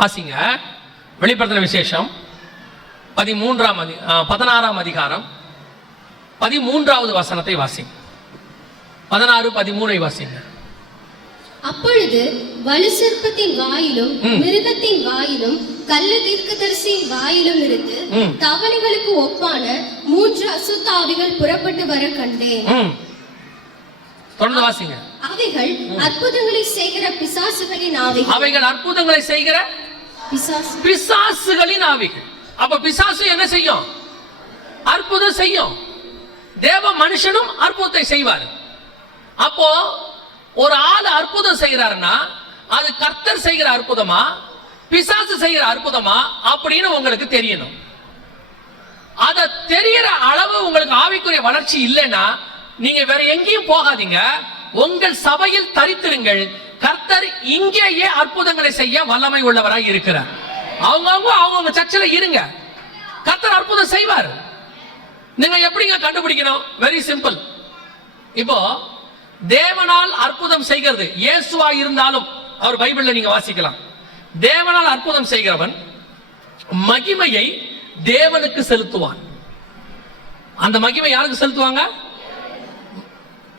வாசிங்க. வெளிப்படுத்தின விசேஷம். பதிமூன்றாம் அதி பதினாறாம் அதிகாரம். பதிமூன்றாவது வசனத்தை வாசிங்க. பதினாறு பதிமூணை வாசிங்க. அப்பொழுது வலு சர்ப்பத்தின் வாயிலும். மிருகத்தின் வாயிலும் கள்ள தீர்க்கதரிசியின் வாயிலும் இருந்து. தவளைகளுக்கு ஒப்பான மூன்று அசுத்தாவிகள் புறப்பட்டு வர கண்டேன். தொடர்ந்து வாசிங்க. அவைகள் அற்புதங்களை செய்கிற பிசாசுகளின் ஆவிகள். அவைகள் அற்புதங்களை செய்கிற பிசாசுகளின் ஆவிகள். அப்ப பிசாசு என்ன செய்யும்? அற்புதம் செய்யும். தேவ மனுஷனும் அற்புதத்தை செய்வார். அப்போ ஒரு ஆள் அற்புதம் செய்கிறாருன்னா அது கர்த்தர் செய்கிற அற்புதமா? பிசாசு செய்கிற அற்புதமா? அப்படின்னு உங்களுக்கு தெரியணும். அத தெரியற அளவு உங்களுக்கு ஆவிக்குரிய வளர்ச்சி இல்லைன்னா நீங்க வேற எங்கேயும் போகாதீங்க. உங்கள் சபையில் தரித்திருங்கள். கர்த்தர் இங்கேயே அற்புதங்களை செய்ய வல்லமை உள்ளவராய் இருக்கிறார். அவங்கவுங்க அவங்கவுங்க சர்ச்சில் இருங்க. கர்த்தர் அற்புதம் செய்வார். நீங்க எப்படிங்க கண்டுபிடிக்கணும்? வெரி சிம்பிள் இப்போ தேவனால் அற்புதம் செய்கிறது. இயேசுவா இருந்தாலும் அவர் பைபிள்ல நீங்க வாசிக்கலாம். தேவனால் அற்புதம் செய்கிறவன் மகிமையை தேவனுக்கு செலுத்துவான். அந்த மகிமை யாருக்கு செலுத்துவாங்க?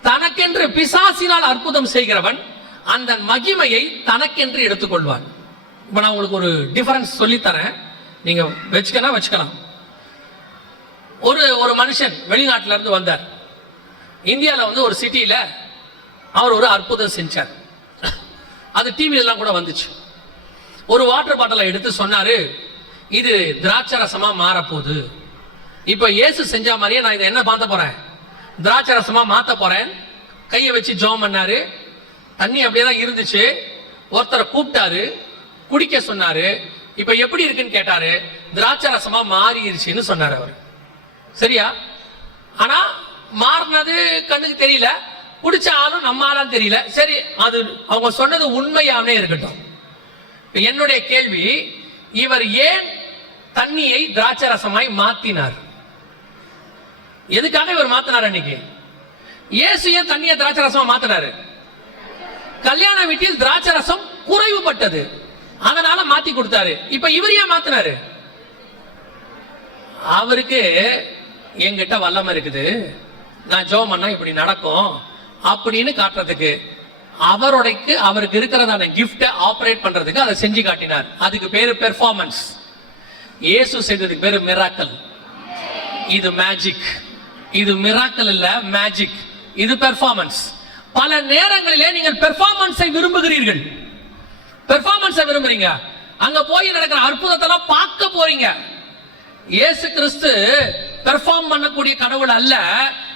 தனக்கென்று பிசாசினால் அற்புதம் செய்கிறவன் அந்த மகிமையை தனக்கென்று எடுத்துக்கொள்வான். இப்போ நான் உங்களுக்கு ஒரு டிஃபரன்ஸ் சொல்லித்தரேன். நீங்க வச்சுக்கலாம் வச்சுக்கலாம். ஒரு ஒரு மனுஷன் வெளிநாட்டிலேருந்து வந்தார். இந்தியாவில் வந்து ஒரு சிட்டியில அவர் ஒரு அற்புதம் செஞ்சார். அது டிவில கூட வந்துச்சு. ஒரு வாட்டர் பாட்டிலை எடுத்து சொன்னாரு இது திராட்சரசமா மாறப்போகுது. இப்போ இயேசு செஞ்ச மாதிரியே நான் இதை என்ன பார்த்த போறேன்? திராட்சை ரசமா மாத்த போறேன். கையை வச்சு ஜோம் பண்ணாரு. தண்ணி அப்படியே தான் இருந்துச்சு. ஒருத்தரை கூப்பிட்டாரு. குடிக்க சொன்னாரு. இப்ப எப்படி இருக்குன்னு கேட்டாரு. திராட்சை ரசமா மாறிடுச்சுன்னு சொன்னாரு அவர். சரியா? ஆனா மாறினது கண்ணுக்கு தெரியல. குடிச்ச ஆளும் நம்ம ஆளான்னு தெரியல. சரி அது அவங்க சொன்னது உண்மையாவே இருக்கட்டும். என்னுடைய கேள்வி இவர் ஏன் தண்ணியை திராட்சை ரசமாய் மாத்தினார்? எதுக்காக இவர் மாத்தினார் அன்னைக்கு? இயேசு ஏன் தண்ணியை திராட்சை ரசமா மாத்தினாரு? கல்யாண வீட்டில் திராட்சை ரசம் குறைவுபட்டது. அதனால மாத்தி கொடுத்தாரு. இப்ப இவர் ஏன் மாத்தினாரு? அவருக்கு என்கிட்ட வல்லமை இருக்குது. நான் ஜோம் பண்ணா இப்படி நடக்கும் அப்படின்னு காட்டுறதுக்கு. அவருடைக்கு அவருக்கு இருக்கிறதான கிஃப்டை ஆபரேட் பண்றதுக்கு அதை செஞ்சு காட்டினார். அதுக்கு பேரு பெர்ஃபார்மன்ஸ் இயேசு செய்ததுக்கு பேரு மிராக்கல் இது மேஜிக் இது மிராக்கல் இல்ல மேஜிக் இது பெர்ஃபார்மன்ஸ் பல நேரங்களிலே நீங்கள் பெர்ஃபார்மன்ஸை விரும்புகிறீர்கள். பெர்ஃபார்மன்ஸை விரும்புறீங்க. அங்க போய் நடக்கிற அற்புதத்தெல்லாம் பார்க்க போறீங்க. இயேசு கிறிஸ்து பெர்ஃபார்ம் பண்ணக்கூடிய கடவுள் அல்ல.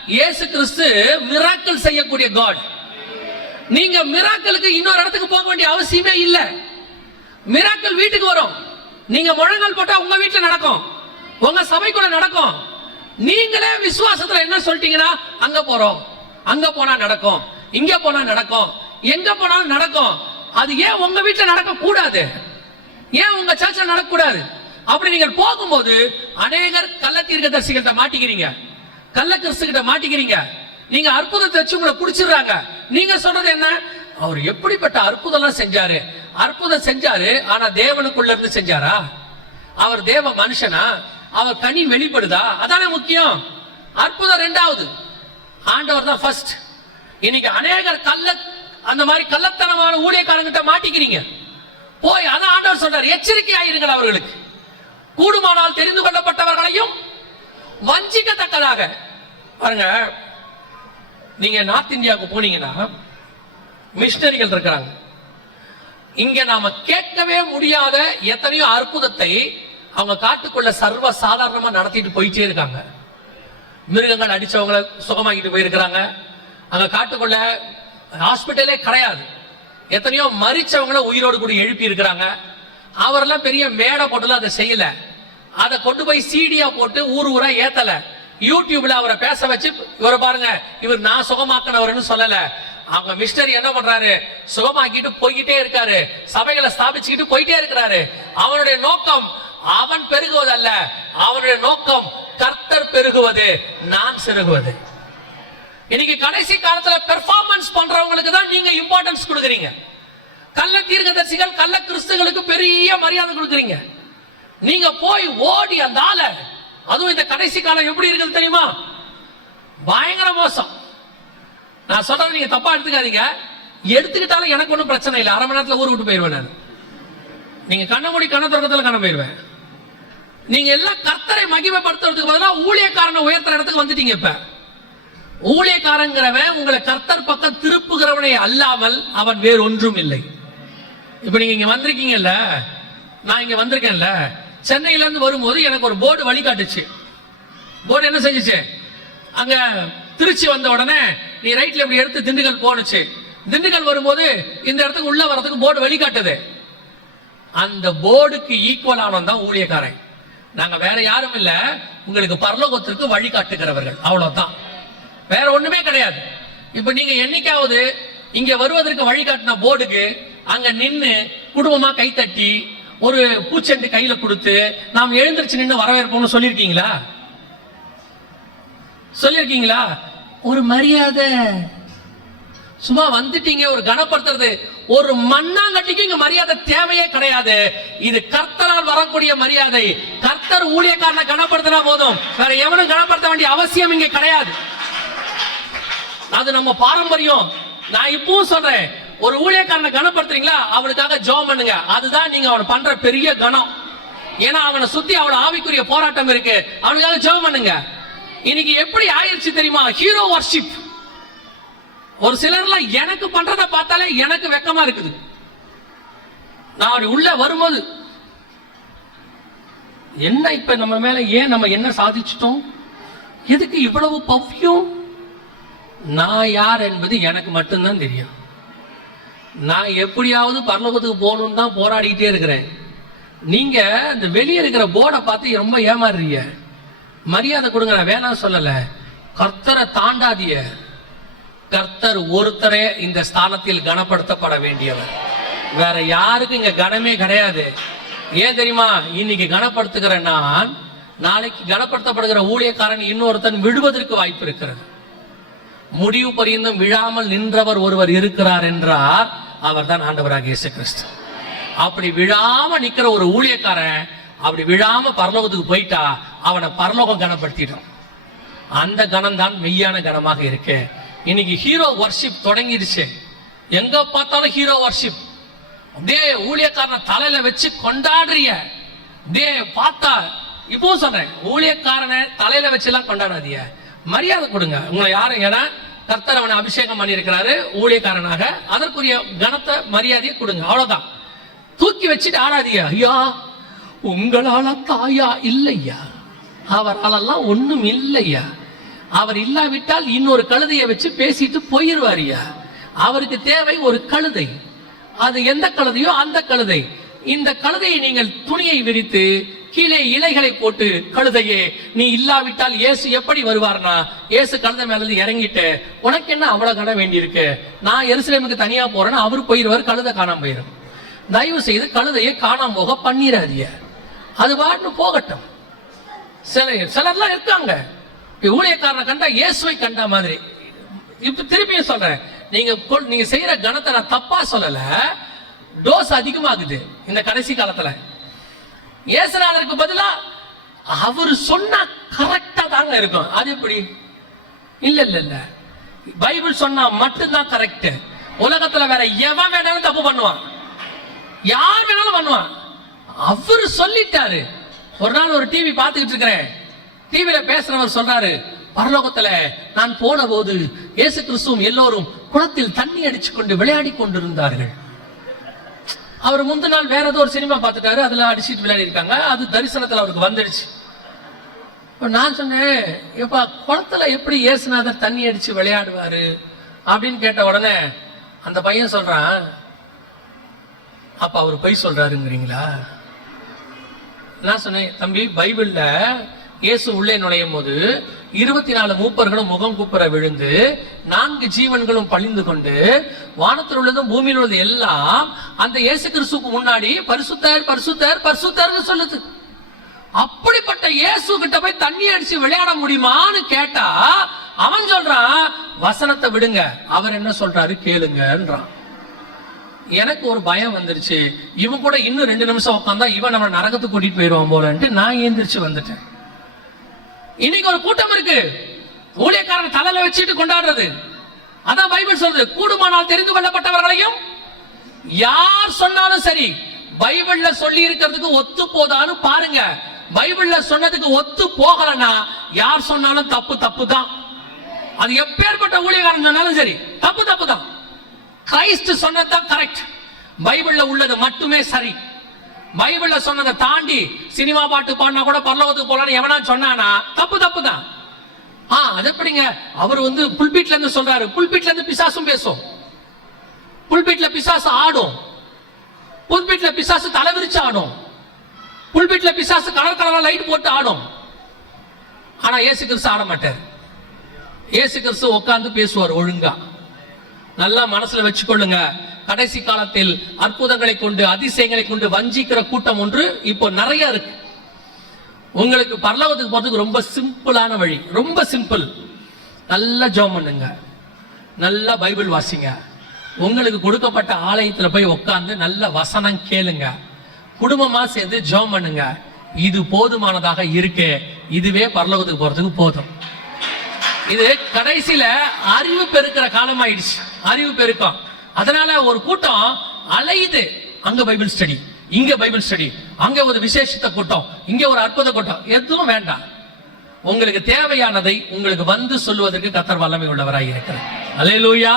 இயேசு கிறிஸ்து மிராக்கல் செய்யக்கூடிய காட் நீங்க மிராக்களுக்கு இன்னொரு இடத்துக்கு போக வேண்டிய அவசியமே இல்ல. மிராக்கள் வீட்டுக்கு வரும். நீங்க முழங்கால் போட்டா உங்க வீட்டுல நடக்கும். உங்க சபைக்குள்ள நடக்கும். நீங்களே விசுவாசத்துல என்ன சொல்லிட்டீங்கன்னா அங்க போறோம். அங்க போனா நடக்கும். இங்க போனா நடக்கும். எங்க போனாலும் நடக்கும். அது ஏன் உங்க வீட்டுல நடக்க கூடாது ஏன் உங்க சர்ச்சில் நடக்கக்கூடாது? அப்படி நீங்கள் போகும்போது அநேகர் கள்ள தீர்க்கதரிசிகள்கிட்ட மாட்டிக்கிறீங்க. கள்ள கிறிஸ்துகிட்ட மாட்டிக்கிறீங்க. நீங்க அற்புதத்தை வச்சு உங்களை பிடிச்சிடுறாங்க நீங்க சொல்றது என்ன? அவர் எப்படிப்பட்ட அற்புதம்லாம் செஞ்சாரு? அற்புதம் செஞ்சாரு ஆனா தேவனுக்குள்ள இருந்து செஞ்சாரா? அவர் தேவ மனுஷனா? அவர் கனி வெளிப்படுதா? அதானே முக்கியம். அற்புதம் ரெண்டாவது. ஆண்டவர் தான் ஃபர்ஸ்ட் இன்னைக்கு அநேகர் கள்ள அந்த மாதிரி கள்ளத்தனமான ஊழியக்காரங்கிட்ட மாட்டிக்கிறீங்க. போய் அதான் ஆண்டவர் சொல்றார். எச்சரிக்கையாயிருங்கள் அவர்களுக்கு. கூடுமானால் தெரிந்து கொள்ளப்பட்டவர்களையும் வஞ்சிக்கத்தக்கதாக. பாருங்க நீங்க நார்த் இந்தியாவுக்கு போனீங்கன்னா மிஷினரிகள் இருக்கிறாங்க. இங்க நாம கேட்கவே முடியாத எத்தனையோ அற்புதத்தை அவங்க காட்டுக்குள்ள சர்வ சாதாரணமா நடத்திட்டு போயிட்டே இருக்காங்க. மிருகங்கள் அடிச்சவங்கள சுகமாக்கிட்டு போயிருக்கிறாங்க. அங்க காட்டுக்குள்ள ஹாஸ்பிட்டலே கிடையாது. எத்தனையோ மறிச்சவங்கள உயிரோடு கூட எழுப்பி இருக்கிறாங்க அவரெல்லாம் பெரிய மேடை போட்டுல அதை செய்யல. அதை கொண்டு போய் சீடியா போட்டு ஊர் ஊரா ஏத்தல. யூடியூப்ல அவரை பேச வச்சு இவரை பாருங்க இவர் நான் சுகமாக்கினவர்னு சொல்லல. அவங்க மிஸ்டர் என்ன பண்றாரு? சுகமாக்கிட்டு போய்கிட்டே இருக்காரு. சபைகளை ஸ்தாபிச்சுக்கிட்டு போயிட்டே இருக்கிறாரு. அவனுடைய நோக்கம் அவன் பெருகுவதல்ல அவனுடைய நோக்கம் கர்த்தர் பெருகுவது நான் சிறுகுவது இன்னைக்கு கடைசி காலத்துல பெர்ஃபார்மன்ஸ் பண்றவங்களுக்கு தான் நீங்க இம்பார்ட்டன்ஸ் கொடுக்குறீங்க. கள்ள தீர்க்கதரிசிகள் கள்ள கிறிஸ்துகளுக்கு பெரிய மரியாதை கொடுக்குறீங்க. நீங்க போய் ஓடி அந்த ஆளை அதுவும் இந்த கடைசி காலம் எப்படி இருக்குது தெரியுமா? பயங்கர மோசம். நான் சொல்றது நீங்க தப்பா எடுத்துக்காதீங்க. எடுத்துக்கிட்டாலும் எனக்கு ஒன்றும் பிரச்சனை இல்லை. அரை மணி நேரத்தில் ஊர் விட்டு போயிடுவேன் நான். நீங்க கண்ண மூடி கண்ண தொடக்கத்தில் கண்ண போயிடுவேன் நீங்க எல்லாம் கர்த்தரை மகிமைப்படுத்துறதுக்கு பதிலாக ஊழியக்காரனை உயர்த்துற இடத்துக்கு வந்துட்டீங்க இப்ப. ஊழியக்காரங்கிறவன் உங்களை கர்த்தர் பக்கம் திருப்புகிறவனை அல்லாமல் அவன் வேறு ஒன்றும் இல்லை. இப்ப நீங்க இங்க வந்திருக்கீங்கல்ல? நான் இங்க வந்திருக்கேன்ல? சென்னையில இருந்து வரும்போது எனக்கு ஒரு போர்டு வழிகாட்டுச்சு போர்டு என்ன செஞ்சுச்சு? அங்க திருச்சி வந்த உடனே நீ ரைட்ல இப்படி எடுத்து திண்டுக்கல் போனுச்சு திண்டுக்கல் வரும்போது இந்த இடத்துக்கு உள்ள வரதுக்கு போர்டு வழிகாட்டுது அந்த போர்டுக்கு ஈக்குவல் ஆனவன் தான் ஊழியக்காரன். நாங்க வேற யாரும் இல்ல. உங்களுக்கு பரலோகத்திற்கு வழிகாட்டுகிறவர்கள் அவ்வளவுதான். வேற ஒண்ணுமே கிடையாது. இப்ப நீங்க என்னைக்காவது இங்க வருவதற்கு வழிகாட்டின போர்டுக்கு அங்க நின்று குடும்பமா கைத்தட்டி ஒரு பூச்செண்டு கையில கொடுத்து நாம் எழுந்திருச்சு நின்று வரவேற்போம்னு சொல்லியிருக்கீங்களா? சொல்லியிருக்கீங்களா? ஒரு மரியாதை. சும்மா வந்துட்டீங்க ஒரு கனப்படுத்துறது. ஒரு மண்ணாங்கட்டிக்கு இங்க மரியாதை தேவையே கிடையாது. இது கர்த்தரால் வரக்கூடிய மரியாதை. கர்த்தர் ஊழியக்காரனை கனப்படுத்தினா போதும். வேற எவனும் கனப்படுத்த வேண்டிய அவசியம் இங்க கிடையாது. அது நம்ம பாரம்பரியம். நான் இப்பவும் சொல்றேன். ஒரு ஊழியக்காரனை கனப்படுத்துறீங்களா? அவனுக்காக ஜெபம் பண்ணுங்க. அதுதான் நீங்க அவன் பண்ற பெரிய கணம் ஏன்னா அவனை சுத்தி அவன ஆவிக்குரிய போராட்டம் இருக்கு. அவனுக்காக ஜெபம் பண்ணுங்க. இன்னைக்கு எப்படி ஆயிடுச்சு தெரியுமா? ஹீரோ வர்ஷிப் ஒரு சிலர்லாம் எனக்கு பண்றத பார்த்தாலே எனக்கு வெக்கமா இருக்குது. நான் அப்படி உள்ள வரும்போது என்ன இப்ப நம்ம மேல ஏன் நம்ம என்ன சாதிச்சிட்டோம்? எதுக்கு இவ்வளவு பவ்யம் நான் யார் என்பது எனக்கு மட்டும்தான் தெரியும். நான் எப்படியாவது பரலோகத்துக்கு போகணும்னு தான் போராடிக்கிட்டே இருக்கிறேன். நீங்க இந்த வெளியே இருக்கிற போர்டை பார்த்து ரொம்ப ஏமாறுறீங்க. மரியாதை கொடுங்க நான் வேணாம் சொல்லலை. கர்த்தரை தாண்டாதிய கர்த்தர் ஒருத்தரே இந்த ஸ்தானத்தில் கனப்படுத்தப்பட வேண்டியவர். வேற யாருக்கும் இங்க கனமே கிடையாது. ஏன் தெரியுமா? இன்னைக்கு கனப்படுத்துகிற நான் நாளைக்கு கனப்படுத்தப்படுகிற ஊழியக்காரன் இன்னொருத்தன் விடுவதற்கு வாய்ப்பு இருக்கிறது. முடிவு பரியந்தம் விழாமல் நின்றவர் ஒருவர் இருக்கிறார் என்றார் அவர் தான் ஆண்டவராக இயேசு கிறிஸ்து அப்படி விழாம நிக்கிற ஒரு ஊழியக்காரன் அப்படி விழாம பரலோகத்துக்கு போயிட்டா அவனை பரலோகம் கனப்படுத்திடும். அந்த கணம் தான் மெய்யான கணமாக இருக்கு. இன்னைக்கு ஹீரோ வர்ஷிப் தொடங்கிடுச்சு. எங்க பார்த்தாலும் ஹீரோ வர்ஷிப் அப்படியே ஊழியக்காரனை தலையில வச்சு கொண்டாடுறிய அப்படியே பார்த்தா இப்பவும் சொல்றேன் ஊழியக்காரனை தலையில வச்சு எல்லாம் கொண்டாடாதீங்க. மரியாதை கொடுங்க. உங்களை யாரும் ஏன்னா கர்த்தர் அவனை அபிஷேகம் பண்ணியிருக்கிறாரு ஊழியக்காரனாக. அதற்குரிய கனத்தை மரியாதையை கொடுங்க. அவ்வளவுதான். தூக்கி வச்சுட்டு ஆடாதீங்க. ஐயா உங்களால தாயா இல்லையா? அவராலெல்லாம் ஒன்றும் இல்லையா? அவர் இல்லாவிட்டால் இன்னொரு கழுதையை வச்சு பேசிட்டு போயிருவாரியா அவருக்கு தேவை ஒரு கழுதை. அது எந்த கழுதையோ அந்த கழுதை. இந்த கழுதையை நீங்கள் துணியை விரித்து கீழே இலைகளை போட்டு கழுதையே நீ இல்லாவிட்டால் இயேசு எப்படி வருவார்னா இயேசு கழுதை மேல இருந்து இறங்கிட்டு உனக்கு என்ன அவ்வளவு கட வேண்டியிருக்கு? நான் எருசலேமுக்கு தனியா போறேன்னா அவர் போயிருவார் கழுதை காணாம போயிடும் தயவு செய்து கழுதையை காணாம போக பண்ணிடாதீங்க அது பாட்டுன்னு போகட்டும். சில சிலர்லாம் இருக்காங்க. ஊழியக்காரனை கண்டா இயேசுவை கண்டா மாதிரி. இப்ப திருப்பியும் சொல்றேன். நீங்க கொள்- நீங்க செய்யற கணத்தை நான் தப்பா சொல்லல. டோஸ் அதிகமாகுது இந்த கடைசி காலத்துல. இயேசுநாதருக்கு பதிலா அவர் சொன்னா கரெக்டா தாங்க இருக்கும். அது எப்படி? இல்ல இல்ல இல்ல. பைபிள் சொன்னா மட்டும்தான் கரெக்ட் உலகத்துல வேற எவன் வேணாலும் தப்பு பண்ணுவான். யார் வேணாலும் பண்ணுவான். அவர் சொல்லிட்டாரு. ஒரு நாள் ஒரு டிவி பார்த்துக்கிட்டு இருக்கிறேன். டிவியில பேசுறவர் சொல்றாரு பரலோகத்துல நான் போன போது இயேசு கிறிஸ்துவும் எல்லோரும் குளத்தில் தண்ணி அடிச்சு கொண்டு விளையாடி கொண்டிருந்தார்கள். அவர் முந்தின நாள் வேற ஏதோ ஒரு சினிமா பார்த்துட்டாரு அதுல அடிச்சிட்டு விளையாடி இருக்காங்க. அது தரிசனத்துல அவருக்கு வந்துடுச்சு. நான் சொன்னேன் எப்பா குளத்துல எப்படி இயேசுநாதர் தண்ணி அடிச்சு விளையாடுவாரு? அப்படின்னு கேட்ட உடனே அந்த பையன் சொல்றான் அப்ப அவர் பொய் சொல்றாருங்கிறீங்களா? நான் சொன்னேன் தம்பி பைபிள்ல இயேசு உள்ளே நுழையும் போது இருபத்தி நாலு மூப்பர்களும் முகம் குப்புற விழுந்து நான்கு ஜீவன்களும் பழிந்து கொண்டு வானத்தில் உள்ளதும் பூமியில் உள்ளது எல்லாம் அந்த இயேசு கிறிஸ்துக்கு முன்னாடி பரிசுத்தர் பரிசுத்தர் பரிசுத்தர்னு சொல்லுது. அப்படிப்பட்ட இயேசு கிட்ட போய் தண்ணி அடிச்சு விளையாட முடியுமான்னு கேட்டா அவன் சொல்றான் வசனத்தை விடுங்க. அவர் என்ன சொல்றாரு? கேளுங்கன்றான். எனக்கு ஒரு பயம் வந்துருச்சு. இவன் கூட இன்னும் ரெண்டு நிமிஷம் உட்காந்தா இவன் நம்ம நரகத்துக்கு கூட்டிட்டு போயிடுவான் போலன்ட்டு நான் ஏந்திரிச்சு வந்துட்டேன். இன்னைக்கு ஒரு கூட்டம் இருக்கு. ஊழியக்காரன் தலையில வச்சுட்டு கொண்டாடுறது. அதான் பைபிள் சொல்றது கூடுமானால் தெரிந்து கொள்ளப்பட்டவர்களையும் யார் சொன்னாலும் சரி பைபிள்ல சொல்லி இருக்கிறதுக்கு ஒத்து போதான்னு பாருங்க. பைபிள்ல சொன்னதுக்கு ஒத்து போகலன்னா யார் சொன்னாலும் தப்பு தப்பு தான் அது எப்பேற்பட்ட ஊழியக்காரன் சொன்னாலும் சரி தப்பு தப்பு தான் கிரைஸ்ட் சொன்னதுதான் கரெக்ட் பைபிள்ல உள்ளது மட்டுமே சரி. பைபிள்ல சொன்னதை தாண்டி சினிமா பாட்டு பாடினா கூட பரலோகத்துக்கு போலான்னு எவனா சொன்னானா தப்பு தப்பு தான் ஆ அது எப்படிங்க? அவர் வந்து புல்பீட்ல இருந்து சொல்றாரு. புல்பீட்ல இருந்து பிசாசும் பேசும். புல்பீட்ல பிசாசு ஆடும். புல்பீட்ல பிசாசு தலைவிரிச்சு ஆடும். புல்பீட்ல பிசாசு கலர் கலரா லைட் போட்டு ஆடும். ஆனா இயேசு கிறிஸ்து ஆட மாட்டார் இயேசு கிறிஸ்து உட்காந்து பேசுவார் ஒழுங்கா. நல்லா மனசுல வச்சுக்கொள்ளுங்க. கடைசி காலத்தில் அற்புதங்களை கொண்டு அதிசயங்களை கொண்டு வஞ்சிக்கிற கூட்டம் ஒன்று இப்போ நிறைய இருக்கு. உங்களுக்கு பரலோகத்துக்கு போறதுக்கு ரொம்ப சிம்பிளான வழி. ரொம்ப சிம்பிள். நல்லா ஜெபம் பண்ணுங்க. நல்லா பைபிள் வாசிங்க. உங்களுக்கு கொடுக்கப்பட்ட ஆலயத்தில் போய் உட்காந்து நல்ல வசனம் கேளுங்க. குடும்பமா சேர்ந்து ஜெபம் பண்ணுங்க. இது போதுமானதாக இருக்கு. இதுவே பரலோகத்துக்கு போறதுக்கு போதும். இது கடைசியில அறிவு பெருக்கிற காலம் ஆயிடுச்சு அறிவு பெருக்கம். அதனால ஒரு கூட்டம் அலையுது. அங்க பைபிள் ஸ்டடி இங்க பைபிள் ஸ்டடி அங்க ஒரு விசேஷத்த கூட்டம் இங்க ஒரு அற்புத கூட்டம். எதுவும் வேண்டாம். உங்களுக்கு தேவையானதை உங்களுக்கு வந்து சொல்லுவதற்கு கத்தர் வல்லமை உள்ளவராக இருக்கிறார். அலையலூயா